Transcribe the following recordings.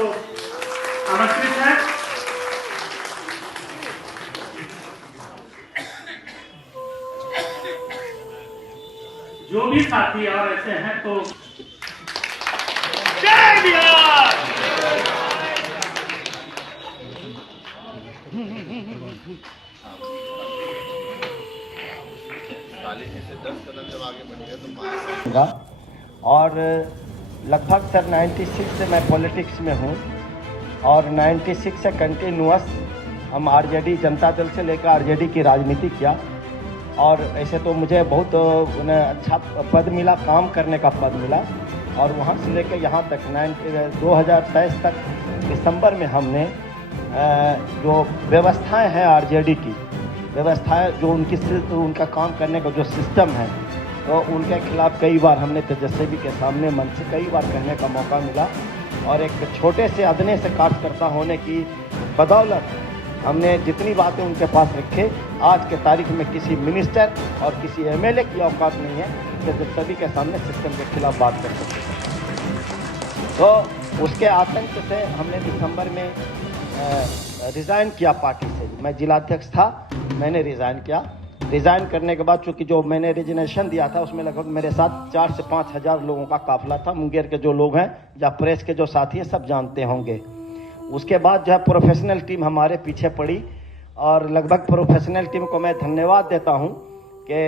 वो आमंत्रित है। जो भी साथी और ऐसे हैं तो जय बिहार। और लगभग सर 96 से मैं पॉलिटिक्स में हूँ और 96 से कंटिन्यूअस हम आरजेडी जनता दल से लेकर आरजेडी की राजनीति किया और ऐसे तो मुझे बहुत उन्हें अच्छा पद मिला, काम करने का पद मिला और वहाँ से लेकर यहाँ तक 2023 तक दिसंबर में हमने जो व्यवस्थाएं हैं आरजेडी की व्यवस्थाएं जो उनका काम करने का जो सिस्टम है तो उनके खिलाफ कई बार हमने तेजस्वी के सामने मन से कई बार कहने का मौका मिला और एक छोटे से अदने से कार्यकर्ता होने की बदौलत हमने जितनी बातें उनके पास रखे आज के तारीख में किसी मिनिस्टर और किसी एमएलए की औकात नहीं है कि सभी के सामने सिस्टम के खिलाफ बात कर सकते। तो उसके आतंक से हमने दिसंबर में रिज़ाइन किया पार्टी से। मैं जिलाध्यक्ष था, मैंने रिज़ाइन किया। रिज़ाइन करने के बाद चूँकि जो मैंने रिजिग्नेशन दिया था उसमें लगभग मेरे साथ 4 से 5 हज़ार लोगों का काफिला था। मुंगेर के जो लोग हैं या प्रेस के जो साथी हैं सब जानते होंगे। उसके बाद जो है प्रोफेशनल टीम हमारे पीछे पड़ी और लगभग प्रोफेशनल टीम को मैं धन्यवाद देता हूं कि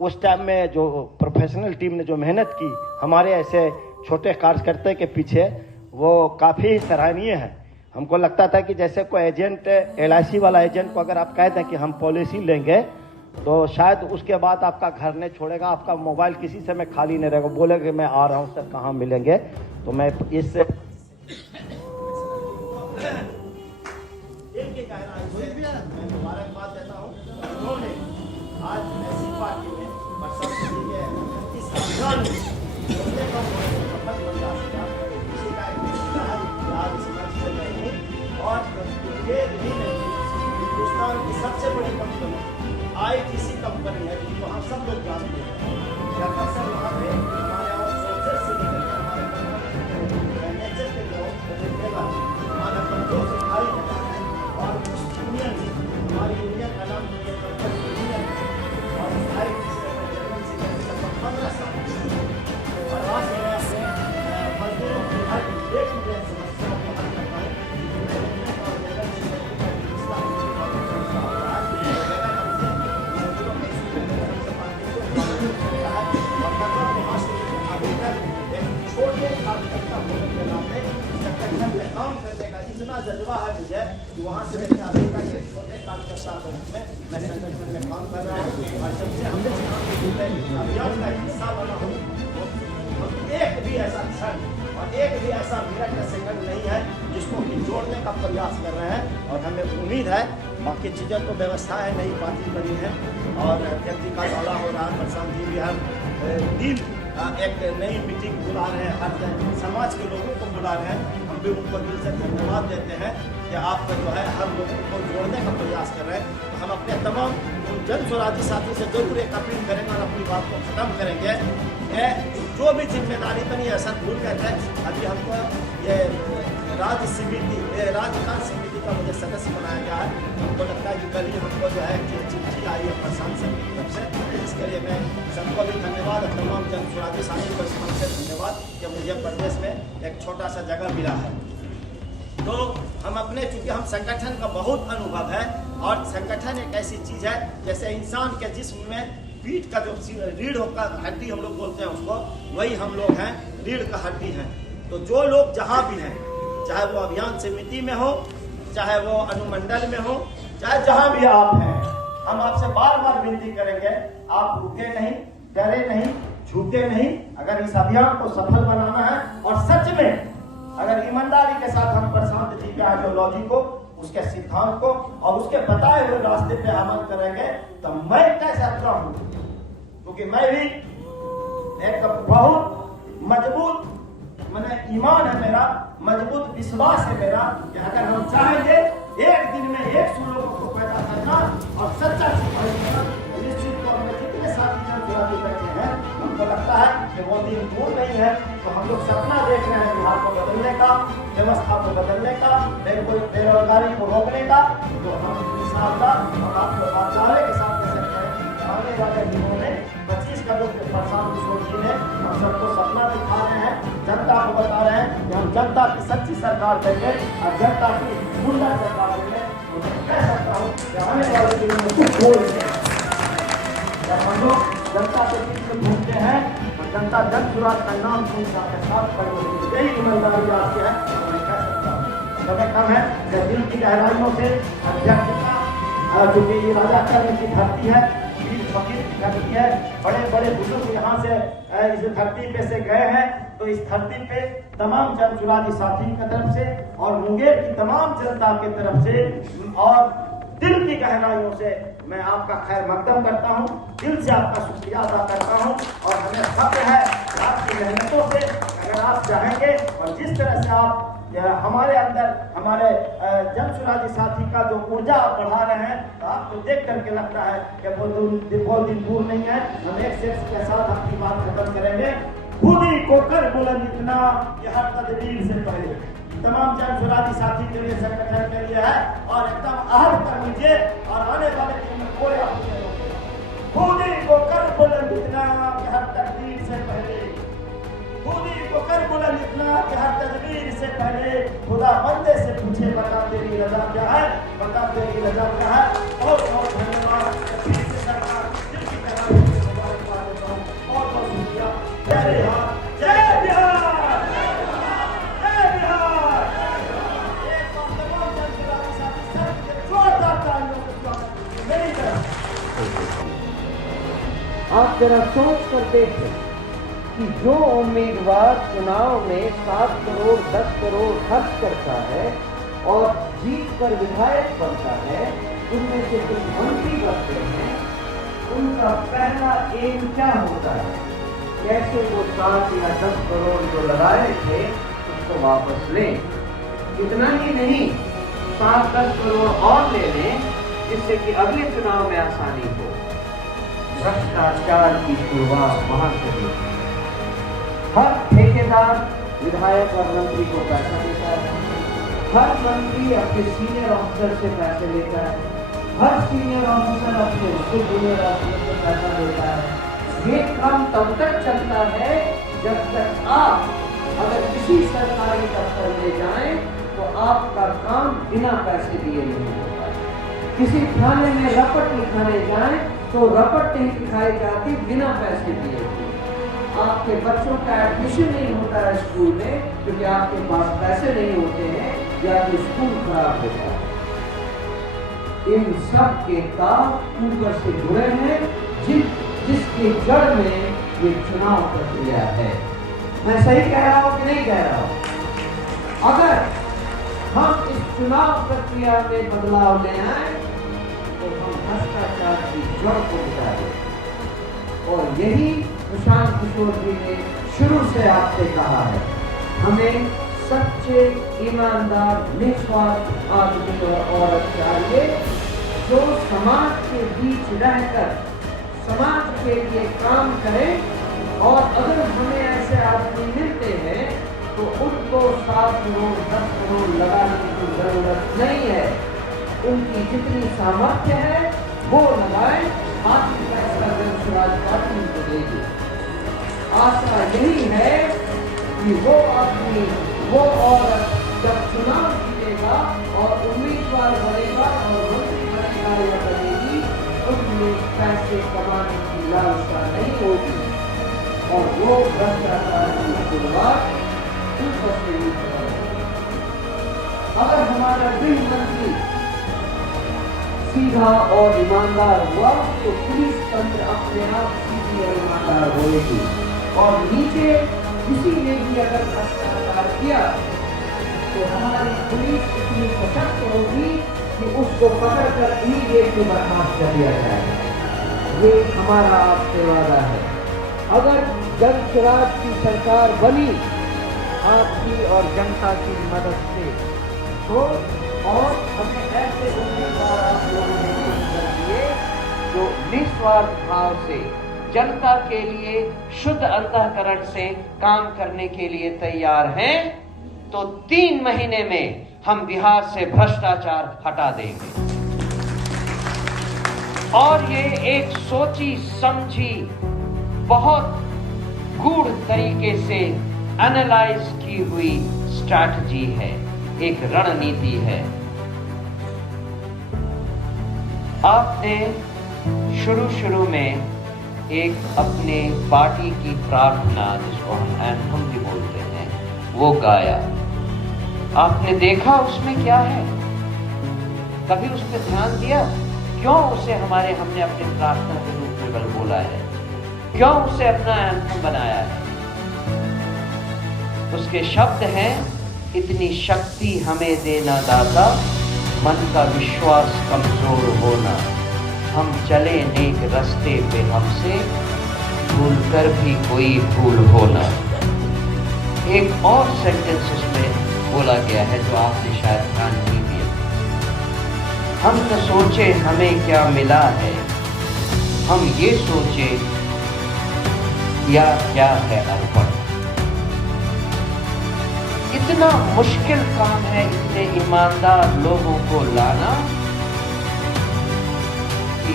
उस टाइम में जो प्रोफेशनल टीम ने जो मेहनत की हमारे ऐसे छोटे कार्यकर्ता के पीछे वो काफ़ी सराहनीय है। हमको लगता था कि जैसे कोई एजेंट LIC वाला एजेंट को अगर आप कह दें कि हम पॉलिसी लेंगे तो शायद उसके बाद आपका घर नहीं छोड़ेगा, आपका मोबाइल किसी समय खाली नहीं रहेगा, बोलेगा मैं आ रहा हूँ सर कहाँ मिलेंगे। तो मैं इस मुबारकबाद देता हूँ उन्होंने आज ऐसी पार्टी में और ये हिंदुस्तान की सबसे बड़ी कंपनी ITC कंपनी है जिसको हम सब लोग जानते हैं। जब अक्सर वहाँ पे हमारे और सोचर से निकलकर हमारे नेचर के लोग हमारा कंट्रोल से खाली होता है और उस यूनियन हमारी यूनियन का नाम यूनियन और ITC जर्मन से 15 साल और आज मैं अपने मजदूरों की हर एक समस्याओं को हल करता हूँ। काम करने का इतना जज्बा है मुझे कि वहाँ से मैंने अभी तक एक छोटे कार्यकर्ता के रूप में मैं संगठन में काम कर रहा हूँ और जब से हमने अभियान का हिस्सा बना हूँ एक भी ऐसा क्षण और एक भी ऐसा मिनट का सेकंड नहीं है जिसको कि जोड़ने का प्रयास कर रहे हैं और हमें उम्मीद है बाकी चीज़ों को व्यवस्था है नई पार्टी बनी है और व्यक्ति का दौरा हो रहा है। प्रशांत जी भी हर दिन एक नई मीटिंग बुला रहे हैं, हर समाज के लोगों को बुला रहे हैं। हम भी उनको दिल से धन्यवाद देते हैं कि आप जो है हर लोगों को जोड़ने का प्रयास कर रहे हैं। तो हम अपने तमाम जन स्वराजी साथी से जरूर एक अपील करेंगे और अपनी बात को ख़त्म करेंगे। जो भी जिम्मेदारी बनी है सर भूल कहते हैं अभी हमको ये राजस्थान समिति का मुझे सदस्य बनाया गया है। हमको लगता है कि कल ही हमको जो है चिट्ठी आई है प्रशांत समिति की तरफ से। इसके लिए मैं सबको भी धन्यवाद और तमाम जन स्वराजी साथी को इस मंच से धन्यवाद कि मुझे प्रदेश में एक छोटा सा जगह मिला है। तो हम अपने चूँकि हम संगठन का बहुत अनुभव है और संगठन एक ऐसी चीज़ है जैसे इंसान के जिस्म में पीठ का जो रीढ़ का हड्डी हम लोग बोलते हैं उसको, वही हम लोग हैं, रीढ़ का हड्डी हैं। तो जो लोग जहाँ भी हैं, चाहे वो अभियान समिति में हो, चाहे वो अनुमंडल में हो, चाहे जहाँ भी आप हैं, हम आपसे बार बार विनती करेंगे आप रुके नहीं, डरे नहीं, झूठे नहीं। अगर इस अभियान को सफल बनाना है और सच में अगर ईमानदारी के साथ हम प्रशांत जी के आइडियोलॉजी को, उसके सिद्धांत को और उसके बताए हुए रास्ते पे अमल करेंगे तो मैं कैसा रहूं, क्योंकि मैं भी एक बहुत मजबूत मैंने ईमान है मेरा, मजबूत विश्वास है मेरा कि अगर हम चाहेंगे एक दिन में 100 लोगों को पैदा करना और सच्चा सिपाही करना, निश्चित तौर पर जितने साथी जन बैठे हैं हमको लगता है कि वो दिन दूर नहीं है। तो हम लोग सपना देख रहे हैं बिहार को बदलने का, व्यवस्था को बदलने का, बेरोजगारी को रोकने का। तो हम इंशाअल्लाह हम आपको वादे के साथ कह सकते हैं कि आने वाले दिनों में 25 करोड़ के प्रशांत किशोर जी ने हम सबको सपना दिखा रहे हैं, जनता को बता रहे हैं कि हम जनता की सच्ची सरकार देंगे और जनता की गुंडा सरकार देंगे। तो मैं कह सकता हूँ कि आने वाले दिनों में कुछ बोलेंगे। जब हम लोग जनता के बीच में घूमते हैं तो जनता जन सुराज का नाम सुनता है, साथ पर यही ईमानदारी आपकी है। तो मैं कह सकता हूँ समय कम है कि दिल की गहराइयों से अध्यक्षता, चूंकि ये राजा करने की धरती है, वीर फकीर की धरती है, बड़े बड़े बुजुर्ग यहाँ से इस धरती पे से गए हैं। तो इस धरती पे तमाम जन सुराजी साथी की तरफ से और मुंगेर की तमाम जनता की तरफ से और दिल की गहराइयों से मैं आपका खैर मकदम करता हूँ, दिल से आपका शुक्रिया अदा करता हूँ। और हमें फक्र है आपकी मेहनतों से, अगर आप चाहेंगे और जिस तरह से आप हमारे अंदर हमारे जन सुराजी साथी का जो ऊर्जा आप बढ़ा रहे हैं, तो आपको देख करके लगता है कि वो दिन दूर नहीं है। हम एक शेर के साथ अपनी बात खत्म करेंगे। खुदी को कर बुलंद इतना कि हर तदबीर से पहले तमाम जन सुराजी साथी के लिए संगठन के लिए है और एकदम आहट कर लीजिए और आने वाले दिन में कोई आपको खुदी को कर बुलंद इतना कि हर तदबीर से पहले, खुदी को कर बुलंद इतना कि हर तदबीर से पहले खुदा बंदे से पूछे बता तेरी रजा क्या है, बता तेरी रजा क्या है। बहुत बहुत धन्यवाद। फिर से सरकार दिल की गहराइयों से मुबारकबाद देता हूं। बहुत बहुत शुक्रिया। जय बिहार, जय बिहार, जय बिहार। एक बार तमाम जन सुराजी साथी सबके जोरदार तालियों से स्वागत कीजिए मेरी तरफ। आप जरा सोच कर देखें कि जो उम्मीदवार चुनाव में 7 करोड़ 10 करोड़ खर्च करता है और जीत कर विधायक बनता है, उनमें से कुछ मंत्री बनते हैं, उनका पहला एम क्या होता है? कैसे वो 7 या 10 करोड़ जो लगाए थे उसको वापस लें। इतना ही नहीं, 7-10 करोड़ और ले लें जिससे कि अगले चुनाव में आसानी हो। भ्रष्टाचार की शुरुआत वहां से होती है। हर ठेकेदार विधायक और मंत्री को पैसा देता है, हर मंत्री अपने सीनियर ऑफिसर से पैसे लेता है, हर सीनियर ऑफिसर अपने उसके जूनियर ऑफिसर से पैसा देता है। ये काम तब तक चलता है जब तक आप अगर किसी सरकारी दफ्तर में जाएं तो आपका काम बिना पैसे दिए नहीं होता है। किसी थाने में रपट लिखाने जाएं तो रपट नहीं दिखाई जाती बिना पैसे दिए। आपके बच्चों का एडमिशन नहीं होता है स्कूल में क्योंकि आपके पास पैसे नहीं होते हैं या तो स्कूल खराब होता है। इन सब के तार ऊपर से जुड़े हैं जिसके जड़ में ये चुनाव प्रक्रिया है। मैं सही कह रहा हूं कि नहीं कह रहा हूं? अगर हम इस चुनाव प्रक्रिया में बदलाव ले आए तो हम भ्रष्टाचार की जड़ को मिटा दें। और यही प्रशांत किशोर जी ने शुरू से आपसे कहा है, हमें सच्चे ईमानदार निस्वार्थ आदमी और औरत चाहिए जो समाज के बीच रहकर समाज के लिए काम करें। और अगर हमें ऐसे आदमी मिलते हैं तो उनको 7 करोड़ 10 करोड़ लगाने की जरूरत नहीं है। उनकी जितनी सामर्थ्य है वो लगाएं, बाकी पैसा जन सुराज पार्टी को देगी। आशा यही है कि वो आदमी वो औरत जब चुनाव जीतेगा और उम्मीदवार बनेगा और मंत्री बनेगा या बनेगी, उनमें पैसे कमाने की लालसा नहीं होगी और वो भ्रष्टाचार की शुरुआत ऊपर से ही करेगा। अगर हमारा गृह मंत्री सीधा और ईमानदार हुआ तो पुलिस तंत्र अपने आप सीधी और ईमानदार होगी। और नीचे किसी ने भी अगर भ्रष्टाचार किया तो हमारी पुलिस इतनी सशक्त होगी कि उसको पकड़कर इमीडिएटली बर्खास्त कर दिया जाएगा। ये हमारा आपसे वादा है। अगर जन सुराज की सरकार बनी आपकी और जनता की मदद से तो और हमें ऐसे उम्मीदवार आप लोगों ने दिए जो निस्वार्थ भाव से जनता के लिए शुद्ध अंतःकरण से काम करने के लिए तैयार हैं, तो 3 महीने में हम बिहार से भ्रष्टाचार हटा देंगे। और ये एक सोची समझी, बहुत गूढ़ तरीके से एनालाइज की हुई स्ट्रैटेजी है, एक रणनीति है। आपने शुरू में एक अपने पार्टी की प्रार्थना, जिसको हम एंथम भी बोलते हैं, वो गाया। आपने देखा उसमें क्या है? कभी उस पर ध्यान दिया? क्यों उसे हमने अपने प्रार्थना के रूप में बोला है? क्यों उसे अपना एंथम बनाया है? उसके शब्द हैं, इतनी शक्ति हमें देना दाता, मन का विश्वास कमजोर होना, हम चले नेक रास्ते पे हमसे, भूल कर भी कोई भूल होना। एक और सेंटेंस उसमें बोला गया है जो आपने शायद ध्यान नहीं दिया। हम न सोचे हमें क्या मिला है, हम ये सोचे या क्या है अर्पण। इतना मुश्किल काम है इतने ईमानदार लोगों को लाना कि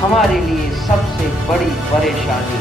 हमारे लिए सबसे बड़ी परेशानी